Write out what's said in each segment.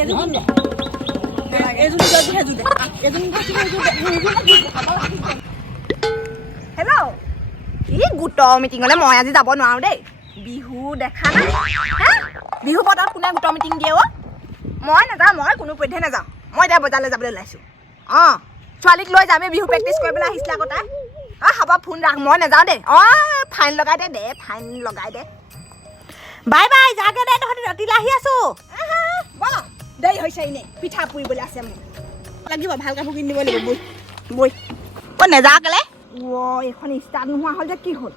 hello' ই গোটৰ মিটিঙলৈ মই আজি যাব নোৱাৰো দেই বিহু দেখা নাই হা বিহু বতৰত কোনে গোটৰ মিটিং দিয়ে অ' মই নাযাওঁ মই কোনো পধ্যে নাযাওঁ মই এতিয়া বজাৰলৈ যাবলৈ ওলাইছোঁ অঁ ছোৱালীক লৈ যাম বিহু প্ৰেক্টিচ কৰিবলৈ আহিছিলে আকৌ তাই অঁ হ'ব ফোন ৰাখ মই নাযাওঁ দেই অঁ ফাইন লগাই দে ফাইন লগাই দে বাই বাই যাগে দে তহঁতি ৰাতিলৈ আহি আছোঁ ব'ল দেৰি হৈছে এনেই পিঠা পুৰিবলৈ আছে মোৰ লাগিব ভাল কাপোৰ কিনি দিব লাগিব বৈ বৈ অ' নেযাওঁ কেলে অ' এইখন ষ্টাৰ্ট নোহোৱা হ'ল যে কি হ'ল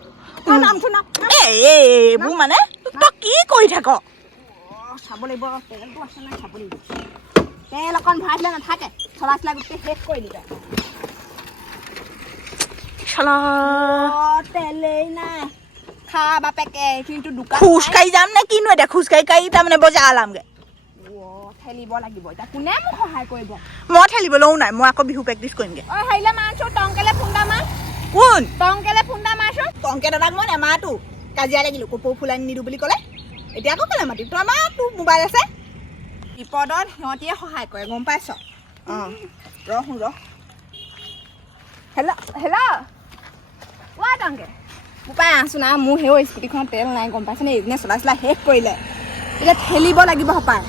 নামচোন নাম এইবোৰ মানে তই কি কৰি থাক চাব লাগিব তেলটো আছে নাই চাব লাগিব তেল অকণ ভৰাই দিলে নাথাকে চলা চলা গোটেই শেষ কৰি দিলে তেলেই নাই খা বাপেকে কিন্তু দোকান খোজকাঢ়ি যাম নে কিনো এতিয়া খোজকাঢ়ি কাঢ়ি তাৰমানে বজাৰ ওলামগে ঠেলিব লাগিব এতিয়া কোনে মোক সহায় কৰিব মই ঠেলিবলৈও নাই মই আকৌ বিহু প্ৰেক্টিচ কৰিমগে অ হেৰিলে মাৰছো টংকেলে ফুন্দা মাৰ কোন টংকেলে ফুন্দা মাৰছো টংকে দাদাক মই নেমাতো কাজিয়া লাগিলো কপৌ ফুল আনি নিদো বুলি ক'লে এতিয়া আকৌ ক'লে মাতিম তই আমাৰ তোৰ মোবাইল আছে বিপদত সিহঁতিয়ে সহায় কৰে গম পাইছ অঁ ৰ হেল্ল' কোৱা টংকে উপায় আছো না মোৰ সেই স্কুটিখনত তেল নাই গম পাইছেনে এইজনে চলাই শেষ কৰিলে এতিয়া ঠেলিব লাগিব সপায়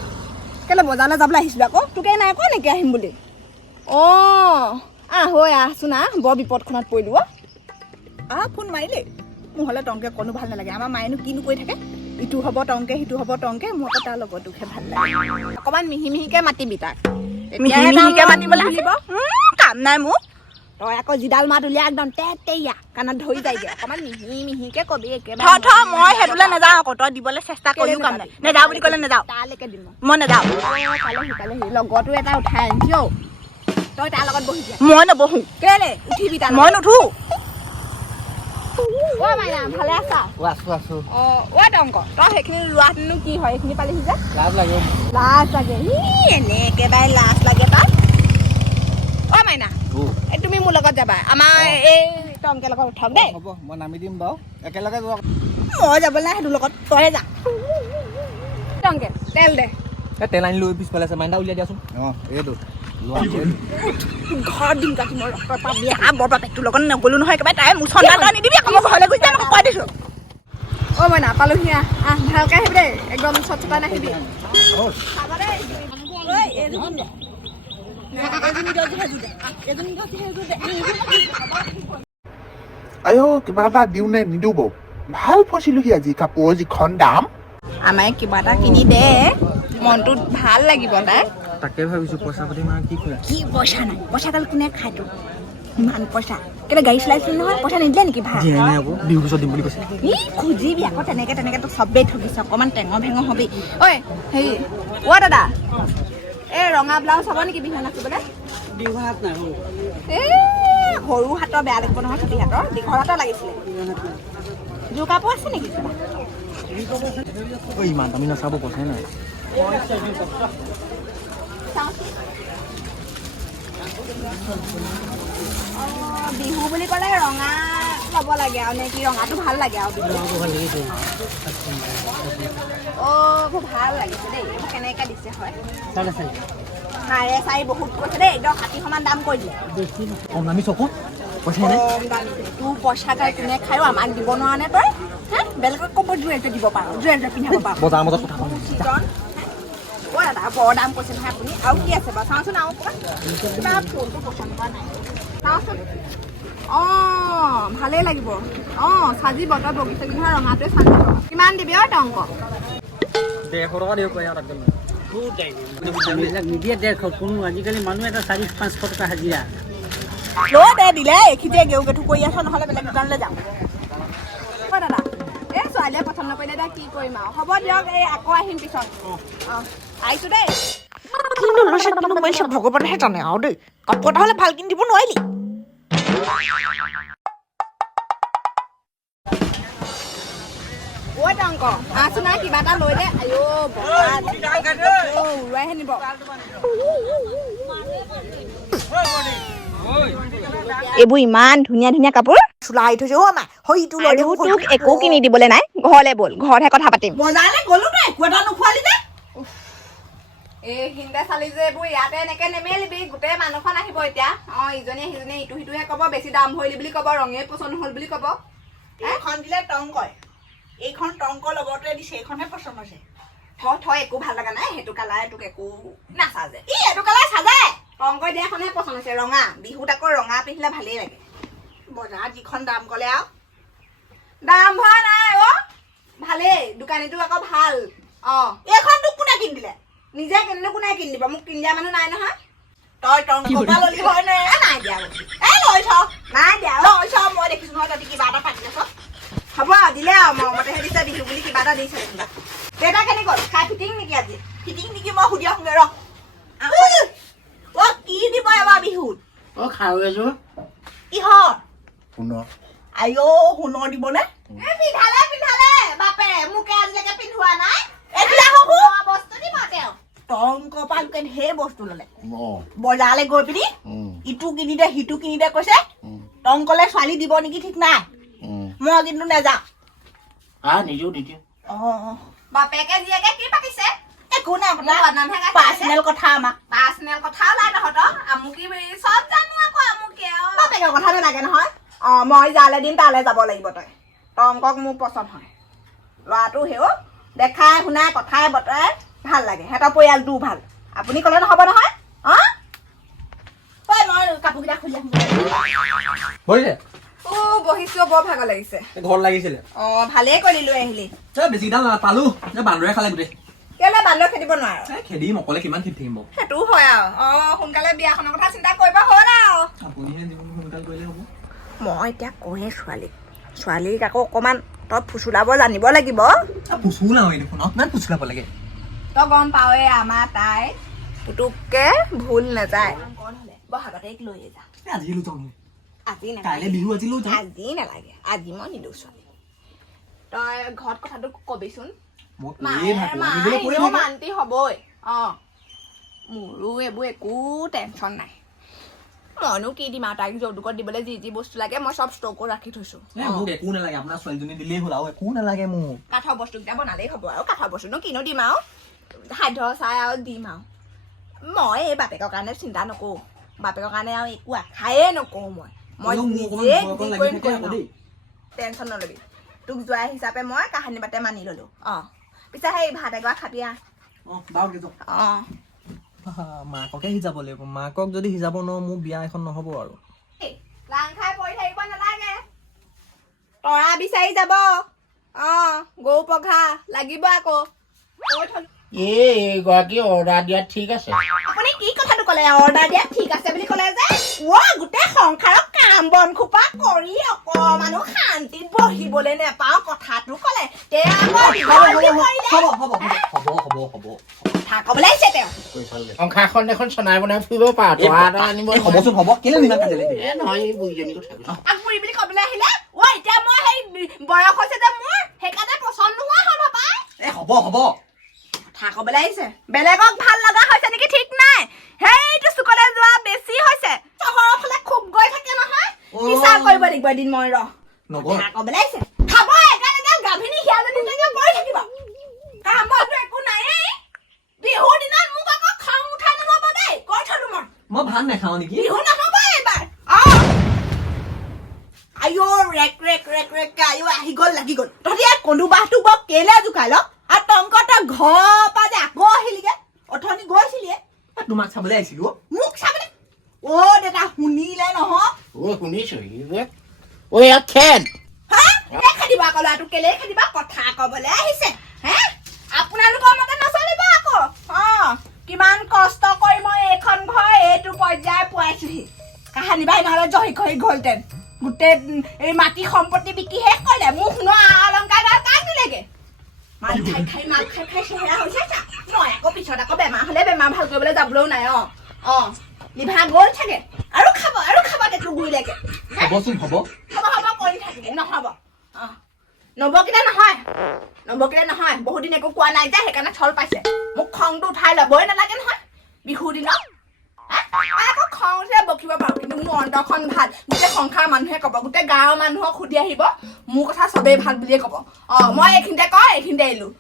কেলে বজাৰলৈ যাবলৈ আহিছিলোঁ আকৌ তোকে নাই আকৌ নেকি আহিম বুলি অঁ হৈ আহচোন বৰ বিপদখনত পৰিলোঁ ফোন মাৰিলে মোৰ হ'লে টংকে কণো ভাল নালাগে আমাৰ মায়েনো কিনো কৰি থাকে ইটো হ'ব টংকে সিটো হ'ব টংকে মোৰ আকৌ তাৰ লগতোহে ভাল লাগে অকণমান মিহি মিহিকৈ মাতিবি তাক মিহিকৈ মাতিবলৈ আহিব কাম নাই মোৰ তই আকৌ যিডাল মাত উলিয়াই একদম তেয়া কাণত ধৰি যায়গৈ অকণমান মিহি মিহিকৈ কবি একেবাৰে মই সেইটোলৈ নাযাওঁ আকৌ তই দিবলৈ চেষ্টা কৰিও কাম নাই নেযাওঁ বুলি ক'লে নাযাওঁ তালৈকে দিম মই নাযাওঁ পালেহি লগতো এটা উঠাই আনিছি অ' তই তাৰ লগত বহি দিয়া মই নবহো কেলে উঠিবি তাৰ মই নুঠো অ' মাইনা ভালে আছা আছো অ' টংক তই সেইখিনি লোৱাহেঁতেনো কি হয় এইখিনি পালেহি যে লাজ লাগে এনে একেবাৰে লাজ লাগে তাত অ' মাইনা তুমি মোৰ লগত যাবা আমাৰ এই টংকেৰ লগত উঠাম দেই হ'ব মই নামি দিম বাৰু একেলগে মই যাবলৈ নাই সেইটোৰ লগত তই যা টংকে তেল দে তেল আনি লৈ পিছফালে আছে মাইনা উলিয়াই দিয়াচোন এইটো ঘৰত দিম কাটি মই ৰক্ত পাবি বৰ বাপেকটোৰ লগত নগ'লো নহয় একেবাৰে তাই মোৰ চন্দা নিদিবি আকৌ মই ঘৰলৈ গুচি যাম কৈ দিছোঁ অ' মই নাপালোহি ভালকৈ আহিবি দেই একদম চট চটাই নাহিবি কিবা এটা দিওঁ নে নিদিওঁ বাৰু ভাল ফচিলোহি আজি কাপোৰৰ যিখন দাম আমাক কিবা এটা কিনি দে মনটো ভাল লাগিব তাই তাকে ভাবিছোঁ পইচা পাতি মানে কি পইচা নাই পইচাডাল কোনে খাই তোৰ ইমান পইচা কেলে গাড়ী চলাইছিলি নহয় পইচা নিদিলে নেকি ভাড়া আকৌ বিহু পিছত দিম বুলি কৈছে খুজিবি আকৌ তেনেকে তোক চবেই ঠগিছে অকণমান টেঙৰ ভেঙৰ হবি ঐ হেৰি দাদা এই ৰঙা ব্লাউজ হ'ব নেকি বিহু নাচিবলৈ বিহু হাত নাই সৰু হাতৰ বেয়া লাগিব নহয় ছুটি হাতৰ দীঘল হাতৰ লাগিছিলে জোৰ কাপোৰ আছে নেকি ইমান আমি নাচাব পইচাই নাই বিহু বুলি ক'লে ৰঙা ল'ব লাগে আৰু নে কি ৰঙাটো ভাল লাগে আৰু খুব ভাল লাগিছে দেই এইবোৰ কেনেকৈ দিছে হয় নাৰে চাৰি বহুত কৈছে দেই একদম 60 সমান দাম কৈ দিলে কম দামী চকু পইচা নাই তোৰ পইচা গাই কোনে খায়ো আমাক দিব নোৱাৰ নে তই বেলেগক ক'ব জুৱেলটো দিব পাৰ জুৱেলটো পিন্ধাব পাৰ বজাৰ মাজত কথা দাদা বৰ দাম কৈছে নহয় আপুনি আৰু কি আছে বাৰু চাওঁচোন আৰু কিবা ফুলটো পচন্দ কৰা নাই চাওঁচোন ভালেই লাগিব চাজিব তই বগিছে কিন্তু ৰঙাটোৱে চাজিব কিমান দিবি টংক 150 টকা দিব পাৰি আৰু নিদিয়ে 150 কোনো আজিকালি মানুহ এটা 400-500 টকা হাজিৰা দে দিলে এইখিনিতে গেউ গেঠু কৰি আছ নহ'লে বেলেগ দোকানলৈ যাওঁ দাদা এই ছোৱালীয়ে পচন্দ নকৰিলে এতিয়া কি কৰিম আৰু হ'ব দিয়ক এই আকৌ আহিম পিছত আহিছোঁ দেই কিন্তু লৈছে কিন্তু মাৰিছে ভগৱানেহে জানে আৰু দেই কাপোৰ এটা হ'লে ভাল কিনি দিব নোৱাৰিলি টংক আছো না কিবা এটা লৈ দে উৰুৱাইহে নিব এইবোৰ ইমান ধুনীয়া ধুনীয়া কাপোৰ চোলাই থৈছে আমাৰ হয়তো লৈ দিব তোক একো কিনি দিবলৈ নাই ঘৰলৈ ব'ল ঘৰতহে কথা পাতিম বজাৰলৈ গ'লো তই একো এটা নোখোৱালি যে এই হিন্দে চালি যে এইবোৰ ইয়াতে এনেকে নেমেলিবি গোটেই মানুহখন আহিব এতিয়া ইজনীয়ে সিজনীয়ে ইটো সিটোহে ক'ব বেছি দাম ভৰিলি বুলি ক'ব ৰঙে পচন্দ হ'ল বুলি ক'ব এইখন দিলে টংকয় এইখন টংকৰ লগতে দিছে এইখনহে পচন্দ হৈছে থৈ একো ভাল লগা নাই সেইটো কালাৰ তোক একো নাচাজে এইটো কালাৰ চাজে টংকৈ দিয়াখনহে পচন্দ হৈছে ৰঙা বিহুত আকৌ ৰঙা পিন্ধিলে ভালেই লাগে বজাৰত যিখন দাম ক'লে আৰু দাম ভৰা নাই ভালেই দোকানীটো আকৌ ভাল এইখন তোক কোনে কিনি দিলে নিজে কিনিলো কোনে কিনি দিব মোক কিনি দিয়া মানুহ নাই নহয় তই টংকৰ পৰা ললি হয় নে নাই দিয়া লৈ থ নাই দিয়া লৈ থ মই দেখিছো নহয় তহঁতি কিবা এটা পাতি আছ হ'ব দিলে আৰু মৰমতেহে দিছে বিহু বুলি কিবা এটা দিছে দেউতা কেনে গ'ল খাই ফিটিং নেকি আজি ফিটিং নেকি মই সুধি আহোঁগে ৰ কি দিব এবাৰ বিহুত খাৰু এযোৰ কিহৰ পুনৰ আইঅ সোণৰ দিবনে পিন্ধালে বাপে মোকে আজিলৈকে পিন্ধোৱা নাই এতিয়া হ'ব বস্তু দিব তেওঁ টংকৰ পৰা লোকে ঢেৰ বস্তু ল'লে অঁ বজাৰলৈ গৈ পিনি ইটো কিনি দে সিটো কিনি দে কৈছে টংকলে ছোৱালী দিব নেকি ঠিক নাই মই কিন্তু নাযাওঁ নিদিওঁ নিদিওঁ অঁ বাপেকে জীয়েকে কি পাতিছে একো নাই আপোনাৰ বদনামহে গাইছে পাৰ্চনেল কথা আমাক পাৰ্চনেল কথা ওলাই তহঁতৰ আমুকি চব জানো আকৌ আমুকি বাপেকৰ কথা নালাগে নহয় মই যালে দিম তালৈ যাব লাগিব তই টংকক মোৰ পচন্দ হয় ল'ৰাটো হেও দেখাই শুনাই কথাই বতৰাই ভাল লাগে সিহঁতৰ পৰিয়ালটোও ভাল আপুনি ক'লে নহ'ব নহয় তই মই কাপোৰকেইটা খুলি আহিম বহিলে বহিছো বৰ ভাগৰ লাগিছে ঘৰত লাগিছিলে ভালেই কৰি লৈ আহিলি বেছি দাম নাপালো বান্দৰে খালে গোটেই কেলে বান্দৰ খেদিব নোৱাৰ খেদিম অকলে কিমান খেদি থাকিম বাৰু সেইটোও হয় আৰু সোনকালে বিয়াখনৰ কথা চিন্তা কৰিব হ'ল আৰু আপুনিহে জীৱন সোনকাল কৰিলে হ'ব মই এতিয়া কওঁহে ছোৱালীক আকৌ অকণমান তই ফুচুলাব জানিব লাগিব ফুচুলাও এই দেখোন অকণমান ফুচুলাব লাগে তই গম পাৱয়ে আমাৰ তাই পুতুককে ভুল নাযায় বহাগতে লৈ যা আজি লৈ যাওঁ আজি কাইলৈ বিহু আজি লৈ যাওঁ আজি নালাগে আজি মই নিদিওঁ ছোৱালী তই ঘৰত কথাটো কবিচোন মান্তি হবই মোৰো এইবোৰ একো টেনচন নাই মইনো কি দিম আৰু তাইক যৌতুকত দিবলৈ যি যি বস্তু লাগে মই চব ষ্টকো ৰাখি থৈছো মোক একো নালাগে আপোনাৰ ছোৱালীজনী দিলেই হ'ল আৰু একো নালাগে মোক কাঠৰ বস্তুকেইটা বনালেই হ'ব আৰু কাঠৰ বস্তুনো কিনো দিম আৰু সাধ্য চাই আৰু দিম আৰু মই এই বাপেকৰ কাৰণে চিন্তা নকৰোঁ বাপেকৰ কাৰণে আৰু একো আশায়ে নকৰোঁ মই টেনচন নলবি তোক জোৱাই হিচাপে মই কাহানী বাটে মানি ললো পিছে সেই ভাত এগৰা খাবি মাককে সিজাব লাগিব মাকক যদি সিজাব নোৱাৰো মোৰ বিয়া এখন নহ'ব আৰু লাং খাই পৰি থাকিব নালাগে তৰা বিচাৰি যাব গৰু পঘা লাগিব আকৌ এইগৰাকী অৰ্ডাৰ দিয়াত ঠিক আছে আপুনি কি কথাটো ক'লে অৰ্ডাৰ দিয়া ঠিক আছে বুলি ক'লে যে গোটেই সংসাৰৰ কাম বন খোপা কৰি অকমানো শান্তিত বহিবলৈ নেপাওঁ কথাটো ক'লে কথা ক'বলৈ আহিছে তেওঁ সংসাৰখন দেখোন চনাই বনাই ফুৰিব পাৰ আনিব হ'বচোন হ'ব কেলে নিমান কাজিলে নহয় এই বুঢ়ীজনী কথা কৈছো আগবুঢ়ী বুলি ক'বলৈ আহিলে এতিয়া মই সেই বয়স হৈছে যে মোৰ সেইকাৰণে পচন্দ নোহোৱা হ'ল পাই হ'ব কথা ক'বলৈ আহিছে বেলেগক ভাল লগা হৈছে নেকি ঠিক নাই সেইটো চুকলে যোৱা বেছি হৈছে চহৰৰ ফালে খুব গৈ থাকে নহয় বিচাৰ কৰিব লাগিব এদিন মই কথা ক'বলৈ আহিছে খাব এগাল গাভিনী সিয়াজনী তেনেকে পৰি থাকিব কাম বনটো একো নায়েই বিহুৰ দিনত মোক আকৌ খং উঠাই নল'ব দেই কৈ থলো মই ভাত নাখাওঁ নেকি বিহু নহ'ব এইবাৰ আইঅ ৰেক ৰেক ৰেক ৰেক আইঅ আহি গ'ল লাগি গ'ল তহঁতি কন্দু বাহটো বৰ কেলে জোকাই ল আৰু টংকৰ তই ঘৰৰ পৰা যে আকৌ আহিলিগে অথনি গৈছিলিয়ে তোমাক চাবলৈ আহিছিলো মোক চাবলৈ দেউতা শুনিলে নহয় শুনিছো খেদ খেদিব আকৌ ল'ৰাটো কেলে খেদিব কথা ক'বলৈ আহিছে আপোনালোকৰ মতে নচলিব আকৌ কিমান কষ্ট কৰি মই এইখন ঘৰ এইটো পৰ্যায় পোৱাইছোহি কাহানী বাই নহ'লে জহি খহি গ'লহেঁতেন গোটেই এই মাটি সম্পত্তি বিকি শেষ কৰিলে মোক সোণৰ অলংকাৰ কাক দিলেগে মাল খাই খাই চেহেৰা হৈছে মই আকৌ পিছত আকৌ বেমাৰ হ'লে বেমাৰ ভাল কৰিবলৈ যাবলৈও নাই লিভাৰ গ'ল থাকে আৰু খাব কেটু গুৰিলেগে হ'বচোন হ'ব কৰি থাকিব নহ'ব নবকিলে নহয় বহুত দিন একো কোৱা নাই যে সেইকাৰণে চল পাইছে মোক খংটো উঠাই ল'বই নালাগে নহয় বিহুৰ দিনত আকৌ খং উঠিলে বকিব পাৰোঁ কিন্তু মোৰ অন্তৰখন ভাল গোটেই সংসাৰৰ মানুহে ক'ব গোটেই গাঁৱৰ মানুহক সুধি আহিব মোৰ কথা চবেই ভাল বুলিয়ে ক'ব মই এইখিনিতে কওঁ এইখিনিতে এৰিলোঁ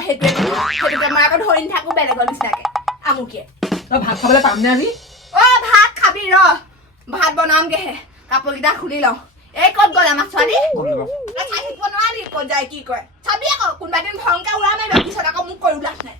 সেইটোৱে সেইটোকে মই আকৌ ধৰি নাথাকোঁ বেলেগৰ নিচিনাকে মুখে তই ভাত খাবলৈ পামনে আজি অ ভাত খাবি ৰ ভাত বনামগেহে কাপোৰকেইটা খুলি লওঁ এই ক'ত গ'ল আমাৰ ছোৱালী চাই থাকিব নোৱাৰি ক'ত যায় কি কয় চাবি আকৌ কোনোবা দিন ভয়ংকৰ উৰা মাৰিবা পিছত আকৌ মোক কৰি লাভ নাই